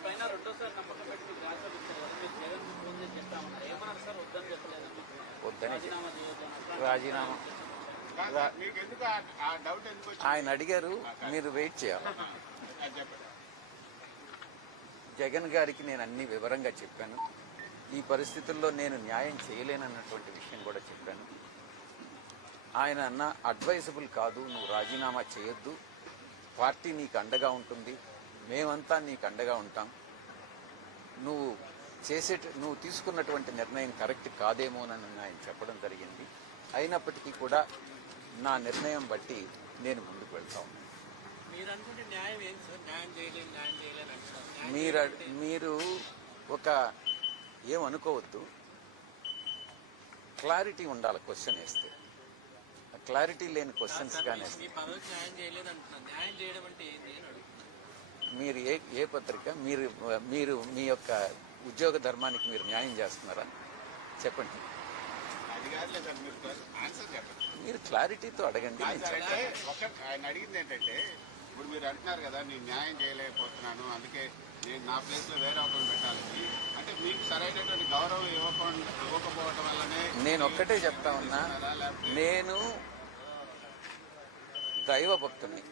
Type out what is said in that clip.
పైన రెండోసారి నమ్మకం పెట్టుకుని రాష్ట్రాలు ఇచ్చారు కదా, మీరు జగన్ ఫోన్ చేసి చెప్తా ఉన్నారు, ఏమన్నారు సార్? వద్దని చెప్పలేదు, వద్దని రాజీనామా చేయొద్దు. రాజీనామా ఆయన అడిగారు, మీరు వెయిట్ చేయాలి. జగన్ గారికి నేను అన్ని వివరంగా చెప్పాను. ఈ పరిస్థితుల్లో నేను న్యాయం చేయలేనన్నటువంటి విషయం కూడా చెప్పాను. ఆయన అన్న అడ్వైజబుల్ కాదు, నువ్వు రాజీనామా చేయొద్దు, పార్టీ నీకు అండగా ఉంటుంది, మేమంతా నీకు అండగా ఉంటాం, నువ్వు తీసుకున్నటువంటి నిర్ణయం కరెక్ట్ కాదేమోనని ఆయన చెప్పడం జరిగింది. అయినప్పటికీ కూడా నా నిర్ణయం బట్టి నేను ముందుకు వెళ్తా ఉన్నాను. మీరు ఒక ఏమనుకోవద్దు, క్లారిటీ ఉండాలి క్వశ్చన్ వేస్తే. క్లారిటీ లేని క్వశ్చన్స్ కానీ మీరు ఏ పత్రిక మీరు మీ యొక్క ఉద్యోగ ధర్మానికి మీరు న్యాయం చేస్తున్నారా చెప్పండి. మీరు క్లారిటీతో అడగండి. ఆయన అడిగింది ఏంటంటే, ఇప్పుడు మీరు అంటున్నారు కదా నేను న్యాయం చేయలేకపోతున్నాను, అందుకే నేను నా ప్లేస్ లో వేరే ఒకరిని పెట్టాలని, అంటే మీకు సరైనటువంటి గౌరవం ఇవ్వకపోవడం వల్లనే నేను ఒక్కటే చెప్తా ఉన్నా, నేను దైవ భక్తుని,